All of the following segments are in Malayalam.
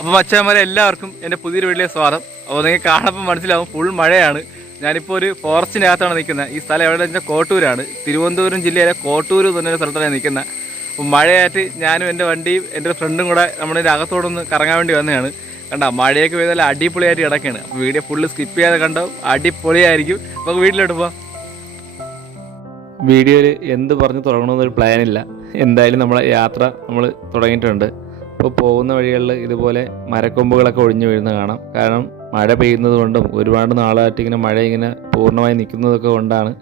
അപ്പോൾ മച്ചാന്മാരെ എല്ലാവർക്കും എൻ്റെ പുതിയൊരു വീട്ടിലേക്ക് സ്വാഗതം. അപ്പോൾ നിങ്ങൾക്ക് കാണുമ്പോൾ മനസ്സിലാവും ഫുൾ മഴയാണ്. ഞാനിപ്പോൾ ഒരു ഫോറസ്റ്റിനകത്താണ് നിൽക്കുന്നത്. ഈ സ്ഥലം എവിടെ വെച്ചാൽ കോട്ടൂരാണ്. തിരുവനന്തപുരം ജില്ലയിലെ കോട്ടൂർ എന്നൊരു സ്ഥലത്താണ് നിൽക്കുന്നത്. അപ്പോൾ മഴയായിട്ട് ഞാനും എൻ്റെ വണ്ടിയും എൻ്റെ ഫ്രണ്ടും കൂടെ നമ്മുടെ അകത്തോടൊന്ന് കറങ്ങാൻ വേണ്ടി വന്നതാണ്. കണ്ട മഴയൊക്കെ പെയ്താൽ അടിപൊളിയായിട്ട് കിടക്കുകയാണ്. അപ്പോൾ വീഡിയോ ഫുള്ള് സ്കിപ്പ് ചെയ്യാതെ കണ്ടോ, അടിപൊളിയായിരിക്കും. അപ്പോൾ വീട്ടിലോട്ട് പോവാം. വീഡിയോയിൽ എന്ത് പറഞ്ഞ് തുടങ്ങണമെന്നൊരു പ്ലാനില്ല. എന്തായാലും നമ്മളെ യാത്ര നമ്മൾ തുടങ്ങിയിട്ടുണ്ട്. ഇപ്പോൾ പോകുന്ന വഴികളിൽ ഇതുപോലെ മരക്കൊമ്പുകളൊക്കെ ഒഴിഞ്ഞു വീഴുന്ന കാണാം. കാരണം മഴ പെയ്യുന്നത് കൊണ്ടും ഒരുപാട് നാളായിട്ട് ഇങ്ങനെ മഴ ഇങ്ങനെ പൂർണ്ണമായി നിൽക്കുന്നതൊക്കെ കൊണ്ടാണ്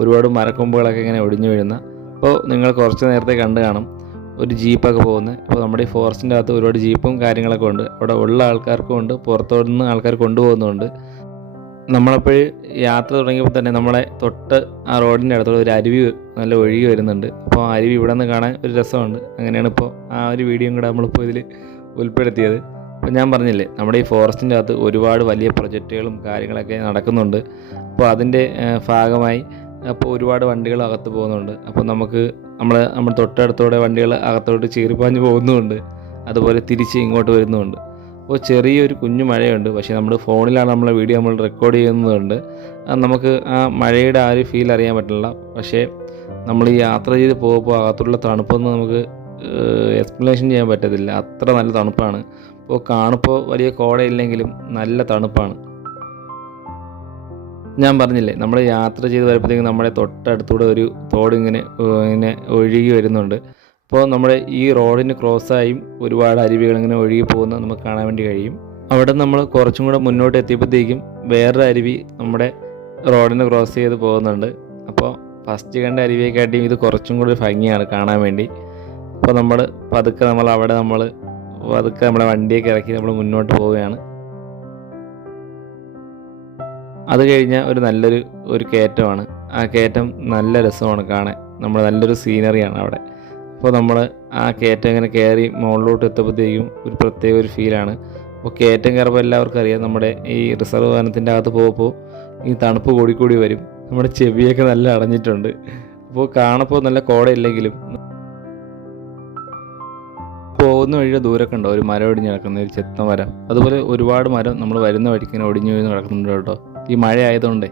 ഒരുപാട് മരക്കൊമ്പുകളൊക്കെ ഇങ്ങനെ ഒടിഞ്ഞു വീഴുന്നത്. അപ്പോൾ നിങ്ങൾ കുറച്ച് നേരത്തെ കണ്ടു കാണും ഒരു ജീപ്പൊക്കെ പോകുന്നത്. അപ്പോൾ നമ്മുടെ ഈ ഫോറസ്റ്റിൻ്റെ അകത്ത് ഒരുപാട് ജീപ്പും കാര്യങ്ങളൊക്കെ ഉണ്ട്. അവിടെ ഉള്ള ആൾക്കാർക്കും ഉണ്ട്, പുറത്തുനിന്ന് ആൾക്കാർ കൊണ്ടുപോകുന്നുണ്ട്. നമ്മളപ്പോൾ യാത്ര തുടങ്ങിയപ്പോൾ തന്നെ നമ്മളെ തൊട്ട് ആ റോഡിൻ്റെ അടുത്തുള്ള ഒരു അരുവി നല്ല ഒഴുകി വരുന്നുണ്ട്. അപ്പോൾ ആ അരുവി ഇവിടെ നിന്ന് കാണാൻ ഒരു രസമുണ്ട്. അങ്ങനെയാണ് ഇപ്പോൾ ആ ഒരു വീഡിയോയും കൂടെ നമ്മളിപ്പോൾ ഇതിൽ ഉൾപ്പെടുത്തിയത്. അപ്പോൾ ഞാൻ പറഞ്ഞില്ലേ, നമ്മുടെ ഈ ഫോറസ്റ്റിൻ്റെ അകത്ത് ഒരുപാട് വലിയ പ്രൊജക്റ്റുകളും കാര്യങ്ങളൊക്കെ നടക്കുന്നുണ്ട്. അപ്പോൾ അതിൻ്റെ ഭാഗമായി അപ്പോൾ ഒരുപാട് വണ്ടികൾ അകത്ത് പോകുന്നുണ്ട്. അപ്പോൾ നമ്മൾ തൊട്ടടുത്തോടെ വണ്ടികൾ അകത്തോട്ട് ചീറിപ്പാഞ്ഞ് പോകുന്നുമുണ്ട്, അതുപോലെ തിരിച്ച് ഇങ്ങോട്ട് വരുന്നുമുണ്ട്. അപ്പോൾ ചെറിയൊരു കുഞ്ഞു മഴയുണ്ട്. പക്ഷേ നമ്മൾ ഫോണിലാണ് നമ്മളെ വീഡിയോ നമ്മൾ റെക്കോർഡ് ചെയ്യുന്നതുകൊണ്ട് നമുക്ക് ആ മഴയുടെ ആ ഒരു ഫീൽ അറിയാൻ പറ്റില്ല. പക്ഷേ നമ്മൾ ഈ യാത്ര ചെയ്ത് പോകുമ്പോൾ അകത്തുള്ള തണുപ്പൊന്നും നമുക്ക് എക്സ്പ്ലനേഷൻ ചെയ്യാൻ പറ്റത്തില്ല. അത്ര നല്ല തണുപ്പാണ്. അപ്പോൾ കാണുമ്പോൾ വലിയ കോടയില്ലെങ്കിലും നല്ല തണുപ്പാണ്. ഞാൻ പറഞ്ഞില്ലേ, നമ്മൾ യാത്ര ചെയ്ത് വരുമ്പോഴത്തേക്കും നമ്മുടെ തൊട്ടടുത്തൂടെ ഒരു തോട് ഇങ്ങനെ ഒഴുകി വരുന്നുണ്ട്. അപ്പോൾ നമ്മുടെ ഈ റോഡിന് ക്രോസ്സായും ഒരുപാട് അരുവികൾ ഇങ്ങനെ ഒഴുകി പോകുന്നത് നമുക്ക് കാണാൻ വേണ്ടി കഴിയും. അവിടെ നമ്മൾ കുറച്ചും കൂടെ മുന്നോട്ട് എത്തിയപ്പോഴത്തേക്കും വേറൊരു അരുവി നമ്മുടെ റോഡിന് ക്രോസ് ചെയ്ത് പോകുന്നുണ്ട്. അപ്പോൾ ഫസ്റ്റ് കണ്ട അരുവിയെക്കാട്ടിയും ഇത് കുറച്ചും കൂടി ഭംഗിയാണ് കാണാൻ വേണ്ടി. അപ്പോൾ നമ്മൾ പതുക്കെ നമ്മളെ വണ്ടിയൊക്കെ ഇറക്കി നമ്മൾ മുന്നോട്ട് പോവുകയാണ്. അത് കഴിഞ്ഞാൽ നല്ലൊരു കയറ്റമാണ്. ആ കയറ്റം നല്ല രസമാണ് കാണാൻ. നല്ലൊരു സീനറിയാണ് അവിടെ. അപ്പോൾ നമ്മൾ ആ കയറ്റം ഇങ്ങനെ കയറി മുകളിലോട്ട് എത്തുമ്പോഴത്തേക്കും ഒരു പ്രത്യേക ഒരു ഫീലാണ്. അപ്പോൾ കയറ്റം കയറുമ്പോൾ എല്ലാവർക്കും അറിയാം, നമ്മുടെ ഈ റിസർവ് വനത്തിൻ്റെ അകത്ത് പോകുമ്പോൾ ഈ തണുപ്പ് കൂടിക്കൂടി വരും. നമ്മുടെ ചെവിയൊക്കെ നല്ല അടഞ്ഞിട്ടുണ്ട്. അപ്പോൾ കാണപ്പോൾ നല്ല കോടയില്ലെങ്കിലും പോകുന്ന വഴിയുടെ ദൂരമൊക്കെ ഉണ്ടോ ഒരു മരം ഒടിഞ്ഞ് കിടക്കുന്ന ഒരു ചെത്ത മരം. അതുപോലെ ഒരുപാട് മരം നമ്മൾ വരുന്ന വഴിക്ക് ഇങ്ങനെ ഒടിഞ്ഞു വീണ് കിടക്കുന്നുണ്ട് കേട്ടോ, ഈ മഴ ആയതുകൊണ്ടേ.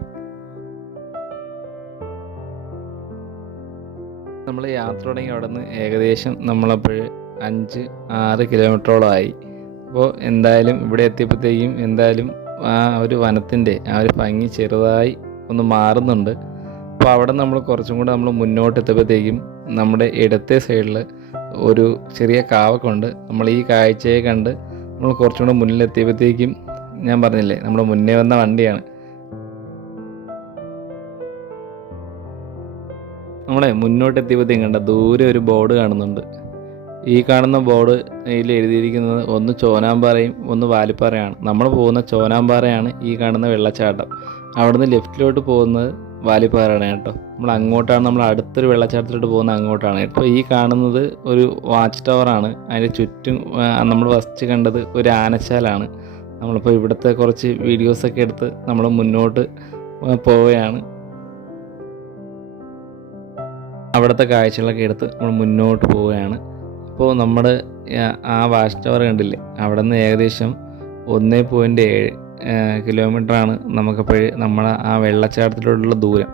നമ്മൾ യാത്ര തുടങ്ങി അവിടെ നിന്ന് ഏകദേശം നമ്മളപ്പോൾ 5-6 കിലോമീറ്ററോളമായി. അപ്പോൾ എന്തായാലും ഇവിടെ എത്തിയപ്പോഴത്തേക്കും എന്തായാലും ആ ഒരു വനത്തിൻ്റെ ആ ഒരു ഭംഗി ചെറുതായി ഒന്ന് മാറുന്നുണ്ട്. അപ്പോൾ അവിടെ നമ്മൾ കുറച്ചും കൂടെ നമ്മൾ മുന്നോട്ട് എത്തിയപ്പോഴത്തേക്കും നമ്മുടെ ഇടത്തെ സൈഡിൽ ഒരു ചെറിയ കാവൊക്കെ ഉണ്ട്. നമ്മൾ ഈ കാഴ്ചയെ കണ്ട് നമ്മൾ കുറച്ചും കൂടെ മുന്നിലെത്തിയപ്പോഴത്തേക്കും ഞാൻ പറഞ്ഞില്ലേ, നമ്മുടെ മുന്നേ വന്ന വണ്ടിയാണ്. നമ്മളെ മുന്നോട്ടെത്തിയപ്പോഴത്തേക്കും കണ്ട ദൂരെ ഒരു ബോർഡ് കാണുന്നുണ്ട്. ഈ കാണുന്ന ബോർഡ് ഇതിൽ എഴുതിയിരിക്കുന്നത് ഒന്ന് ചോനാമ്പാറയും ഒന്ന് വാലിപ്പാറയാണ്. നമ്മൾ പോകുന്ന ചോനാമ്പാറയാണ് ഈ കാണുന്ന വെള്ളച്ചാട്ടം. അവിടുന്ന് ലെഫ്റ്റിലോട്ട് പോകുന്നത് വാലിപ്പാറയാണ് കേട്ടോ. നമ്മൾ അടുത്തൊരു വെള്ളച്ചാട്ടത്തിലോട്ട് പോകുന്നത് അങ്ങോട്ടാണ് കേട്ടോ. ഈ കാണുന്നത് ഒരു വാച്ച് ടവറാണ്. അതിൻ്റെ ചുറ്റും നമ്മൾ ഫസ്റ്റ് കണ്ടത് ഒരു ആനച്ചാലാണ്. നമ്മളിപ്പോൾ ഇവിടുത്തെ കുറച്ച് വീഡിയോസൊക്കെ എടുത്ത് നമ്മൾ മുന്നോട്ട് പോവുകയാണ്. അവിടുത്തെ കാഴ്ചകളൊക്കെ എടുത്ത് നമ്മൾ മുന്നോട്ട് പോവുകയാണ്. അപ്പോൾ നമ്മൾ ആ വാച്ച് ടവർ കണ്ടില്ലേ, അവിടെ നിന്ന് ഏകദേശം 1.7 കിലോമീറ്ററാണ് നമുക്കപ്പോഴേ നമ്മളെ ആ വെള്ളച്ചാട്ടത്തിലോട്ടുള്ള ദൂരം.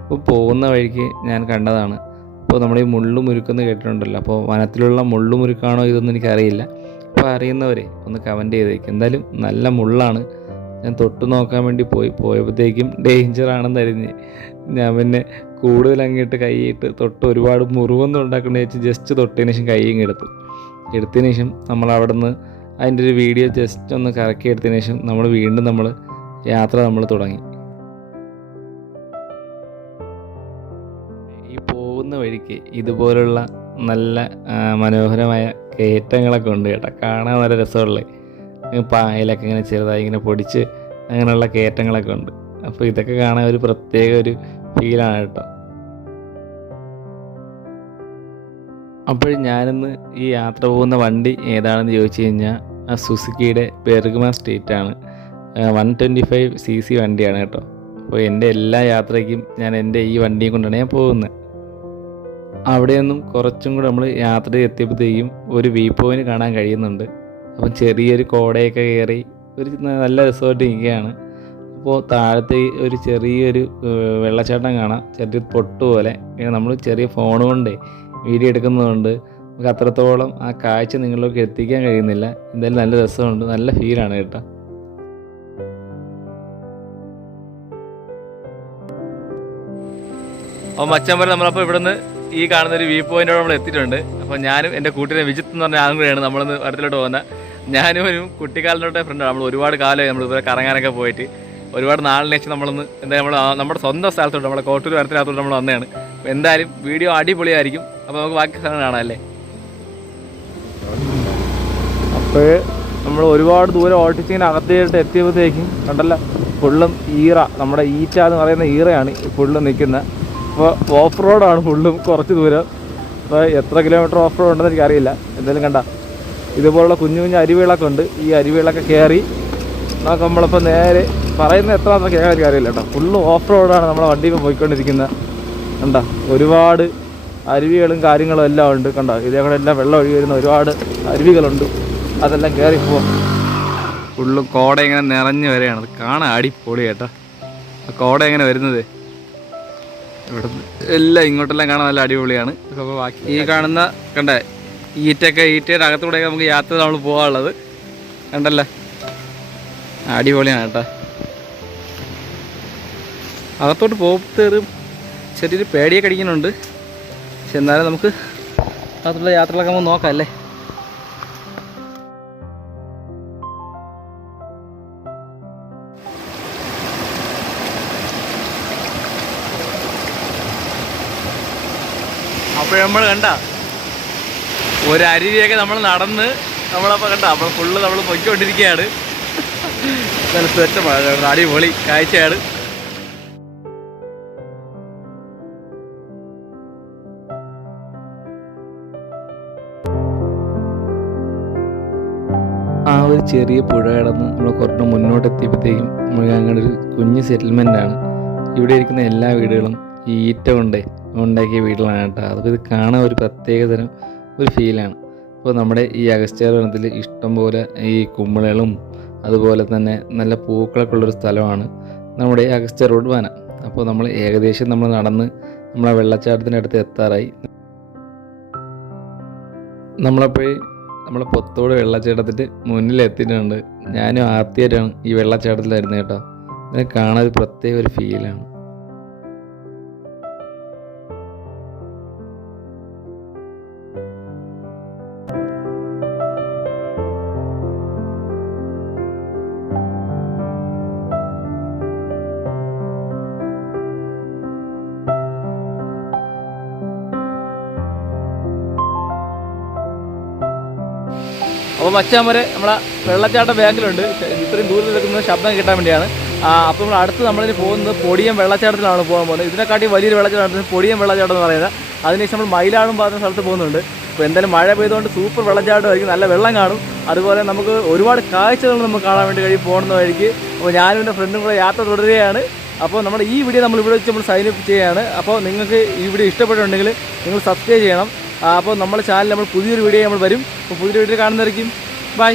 അപ്പോൾ പോകുന്ന വഴിക്ക് ഞാൻ കണ്ടതാണ്. അപ്പോൾ നമ്മൾ ഈ മുള്ളുമുരുക്കെന്ന് കേട്ടിട്ടുണ്ടല്ലോ, അപ്പോൾ വനത്തിലുള്ള മുള്ളുമുരുക്കാണോ ഇതൊന്നും എനിക്കറിയില്ല. അപ്പോൾ അറിയുന്നവരെ ഒന്ന് കമൻറ്റ് ചെയ്തേക്കും. എന്തായാലും നല്ല മുള്ളാണ്. ഞാൻ തൊട്ട് നോക്കാൻ വേണ്ടി പോയപ്പോഴത്തേക്കും ഡേഞ്ചറാണെന്ന് അറിഞ്ഞ് ഞാൻ പിന്നെ കൂടുതൽ അങ്ങോട്ട് കൈയിട്ട് തൊട്ട് ഒരുപാട് മുറിവൊന്നും ഉണ്ടാക്കേണ്ട വെച്ച് ജസ്റ്റ് തൊട്ടതിന് ശേഷം കൈയും എടുത്തതിന് ശേഷം നമ്മൾ അവിടെ നിന്ന് അതിൻ്റെ ഒരു വീഡിയോ ജസ്റ്റ് ഒന്ന് കറക്കി എടുത്തതിന് ശേഷം വീണ്ടും യാത്ര തുടങ്ങി. ഈ പോകുന്ന വഴിക്ക് ഇതുപോലുള്ള നല്ല മനോഹരമായ കയറ്റങ്ങളൊക്കെ ഉണ്ട് കേട്ടോ. കാണാൻ നല്ല രസമുള്ളത്. പായലൊക്കെ ഇങ്ങനെ ചെറുതായി ഇങ്ങനെ പൊടിച്ച് അങ്ങനെയുള്ള കയറ്റങ്ങളൊക്കെ ഉണ്ട്. അപ്പോൾ ഇതൊക്കെ കാണാൻ ഒരു പ്രത്യേക ഒരു ഫീലാണ് കേട്ടോ. അപ്പോൾ ഞാനിന്ന് ഈ യാത്ര പോകുന്ന വണ്ടി ഏതാണെന്ന് ചോദിച്ചു കഴിഞ്ഞാൽ ആ സുസുക്കിയുടെ ബെർഗ്മാൻ സ്ട്രീറ്റാണ്. 125cc വണ്ടിയാണ് കേട്ടോ. അപ്പോൾ എൻ്റെ എല്ലാ യാത്രയ്ക്കും ഞാൻ എൻ്റെ ഈ വണ്ടിയും കൊണ്ടാണ് ഞാൻ പോകുന്നത്. അവിടെയൊന്നും കുറച്ചും കൂടെ നമ്മൾ യാത്ര എത്തിയപ്പോഴത്തേക്കും ഒരു വ്യൂ പോയിന്റ് കാണാൻ കഴിയുന്നുണ്ട്. അപ്പം ചെറിയൊരു കോടയൊക്കെ കയറി ഒരു നല്ല റിസോർട്ട് നിൽക്കുകയാണ്. അപ്പോൾ താഴത്തെ ഒരു ചെറിയൊരു വെള്ളച്ചാട്ടം കാണാം, ചെറിയൊരു പൊട്ട് പോലെ. പിന്നെ നമ്മൾ ചെറിയ ഫോൺ കൊണ്ട് വീഡിയോ എടുക്കുന്നതുകൊണ്ട് നമുക്ക് അത്രത്തോളം ആ കാഴ്ച നിങ്ങളിലേക്ക് എത്തിക്കാൻ കഴിയുന്നില്ല. എന്തായാലും നല്ല രസമുണ്ട്, നല്ല ഫീലാണ് കേട്ടോ. അപ്പോൾ മച്ചാൻ നമ്മളപ്പോൾ ഇവിടുന്ന് ഈ കാണുന്നൊരു വ്യൂ പോയിന്റോടെ നമ്മൾ എത്തിയിട്ടുണ്ട്. അപ്പോൾ ഞാനും എൻ്റെ കൂട്ടിനെ വിജിത്ത് എന്ന് പറഞ്ഞ ആളും കൂടെയാണ് നമ്മളിന്ന് അടുത്തിലോട്ട് പോകുന്നത്. ഞാനും ഒരു കുട്ടിക്കാലത്തോട്ടെ ഫ്രണ്ടാണ്. നമ്മൾ ഒരുപാട് കാലമായി നമ്മൾ ഇതുവരെ കറങ്ങാനൊക്കെ പോയിട്ട് ഒരുപാട് നാളിന് ശേഷം നമ്മളൊന്ന് എന്തായാലും നമ്മുടെ സ്വന്തം സ്ഥലത്തോട്ട് നമ്മുടെ കോട്ടൂർ വരത്തിനകത്തോട്ട് നമ്മൾ വന്നതാണ്. അപ്പോൾ എന്തായാലും വീഡിയോ അടിപൊളിയായിരിക്കും. അപ്പോൾ നമുക്ക് ബാക്കി സ്ഥലം കാണാം അല്ലേ. അപ്പോൾ നമ്മൾ ഒരുപാട് ദൂരം ഓട്ടിച്ചിങ്ങനെ അകത്തേട്ട് എത്തിയപ്പോഴത്തേക്കും കണ്ടല്ല ഫുള്ളും ഈറ, നമ്മുടെ ഈറ്റ എന്ന് പറയുന്ന ഈറയാണ് ഫുള്ളും നിൽക്കുന്നത്. അപ്പോൾ ഓഫ് റോഡാണ് ഫുള്ളും കുറച്ച് ദൂരം. അപ്പോൾ എത്ര കിലോമീറ്റർ ഓഫ് റോഡ് ഉണ്ടെന്ന് എനിക്കറിയില്ല. എന്തായാലും കണ്ട ഇതുപോലുള്ള കുഞ്ഞു കുഞ്ഞു അരുവികളൊക്കെ ഉണ്ട്. ഈ അരുവികളൊക്കെ കയറി നമുക്ക് നമ്മളിപ്പോൾ നേരെ പറയുന്ന എത്ര മാത്രം കേൾക്കാൻ എനിക്കറിയില്ല കേട്ടോ. ഫുള്ള് ഓഫ് റോഡാണ് നമ്മളെ വണ്ടി ഇപ്പോൾ പോയിക്കൊണ്ടിരിക്കുന്നത്. കണ്ട ഒരുപാട് അരുവികളും കാര്യങ്ങളും എല്ലാം ഉണ്ട്. കണ്ട ഇതേക്കൂടെ എല്ലാം വെള്ളം ഒഴുകി വരുന്ന ഒരുപാട് അരുവികളുണ്ട്. അതെല്ലാം കയറി പോവാം. ഫുള്ളും കോട ഇങ്ങനെ നിറഞ്ഞു വരെയാണ്. അത് കാണാൻ അടിപൊളി കേട്ടോ. ആ കോട എങ്ങനെ വരുന്നത് ഇവിടെ എല്ലാം ഇങ്ങോട്ടെല്ലാം കാണാൻ നല്ല അടിപൊളിയാണ്. അപ്പോൾ ബാക്കി ഈ കാണുന്ന കണ്ടേ ഈറ്റയുടെ അകത്തൂടെയൊക്കെ നമുക്ക് യാത്ര നമ്മൾ പോകാനുള്ളത് കണ്ടല്ലേ, അടിപൊളിയാണ് കേട്ടോ. അകത്തോട്ട് പോകുമ്പോഴത്തേറും ചെറിയൊരു പേടിയൊക്കെ അടിക്കുന്നുണ്ട്. പക്ഷെ എന്നാലും നമുക്ക് അകത്തുള്ള യാത്രകളൊക്കെ നമുക്ക് നോക്കാം അല്ലേ. അപ്പോൾ നമ്മൾ കണ്ട ഒരു അരുവിയൊക്കെ നമ്മൾ നടന്ന് നമ്മളപ്പോൾ കണ്ട അപ്പോൾ ഫുള്ള് നമ്മൾ പൊയ്ക്കൊണ്ടിരിക്കുകയാണ്. നല്ല സ്വച്ഛമാണ്, അടിപൊളി കാഴ്ചയാണ്. ആ ഒരു ചെറിയ പുഴ കടന്ന് നമ്മൾ കുറച്ച് മുന്നോട്ട് എത്തിയപ്പോഴത്തേക്കും നമുക്ക് അങ്ങനെ ഒരു കുഞ്ഞ് സെറ്റിൽമെൻ്റാണ്. ഇവിടെ ഇരിക്കുന്ന എല്ലാ വീടുകളും ഈ ഈറ്റ കൊണ്ടേ ഉണ്ടാക്കിയ വീട്ടിലാണ് കേട്ടോ. അപ്പോൾ ഇത് കാണാൻ ഒരു പ്രത്യേക തരം ഒരു ഫീലാണ്. അപ്പോൾ നമ്മുടെ ഈ അഗസ്ത്യാർ വനത്തിൽ ഇഷ്ടംപോലെ ഈ കുമ്പളകളും അതുപോലെ തന്നെ നല്ല പൂക്കളൊക്കെ ഉള്ളൊരു സ്ഥലമാണ് നമ്മുടെ അഗസ്ത്യാർ റോഡ് വനം. അപ്പോൾ നമ്മൾ ഏകദേശം നമ്മൾ നടന്ന് നമ്മളെ വെള്ളച്ചാട്ടത്തിനടുത്ത് എത്താറായി. നമ്മളപ്പോഴേ നമ്മളെ പൊത്തോട് വെള്ളച്ചാട്ടത്തിൻ്റെ മുന്നിലെത്തിയിട്ടുണ്ട്. ഞാനും ആദ്യമായിട്ടാണ് ഈ വെള്ളച്ചാട്ടത്തിലായിരുന്നു കേട്ടോ. ഇതിനെ കാണാൻ ഒരു പ്രത്യേക ഒരു ഫീലാണ്. അപ്പോൾ മച്ചാൻ വരെ നമ്മളെ വെള്ളച്ചാട്ടം ബാക്കിലുണ്ട്. ഇത്രയും ദൂരത്തിൽ നിൽക്കുന്ന ശബ്ദം കിട്ടാൻ വേണ്ടിയാണ്. അപ്പോൾ നമ്മൾ അടുത്ത് നമ്മളിന് പോകുന്നത് പൊടിയം വെള്ളച്ചാട്ടത്തിലാണ് പോകാൻ പോകുന്നത്. ഇതിനെക്കാട്ടി വലിയൊരു വെള്ളച്ചാട്ടത്തിന് പൊടിയം വെള്ളച്ചാട്ടം എന്ന് പറയുന്നത്. അതിനുശേഷം നമ്മൾ മയിലാടും പറയുന്ന സ്ഥലത്ത് പോകുന്നുണ്ട്. അപ്പോൾ എന്തായാലും മഴ പെയ്തുകൊണ്ട് സൂപ്പർ വെള്ളച്ചാട്ടമായിരിക്കും, നല്ല വെള്ളം കാണും. അതുപോലെ നമുക്ക് ഒരുപാട് കാഴ്ചകൾ നമുക്ക് കാണാൻ വേണ്ടി കഴിയും പോകുന്ന വഴിക്ക്. അപ്പോൾ ഞാനും എൻ്റെ ഫ്രണ്ടും കൂടെ യാത്ര തുടരുകയാണ്. അപ്പോൾ നമ്മുടെ ഈ വീഡിയോ നമ്മൾ ഇവിടെ വെച്ച് നമ്മൾ സൈൻ അപ്പ് ചെയ്യുകയാണ്. അപ്പോൾ നിങ്ങൾക്ക് ഈ വീഡിയോ ഇഷ്ടപ്പെട്ടുണ്ടെങ്കിൽ നിങ്ങൾ സബ്സ്ക്രൈബ് ചെയ്യണം. അപ്പോൾ നമ്മുടെ ചാനൽ നമ്മൾ പുതിയൊരു വീഡിയോ നമ്മൾ വരും. അപ്പോൾ പുതിയൊരു വീഡിയോ കാണുന്നതായിരിക്കും. ബൈ.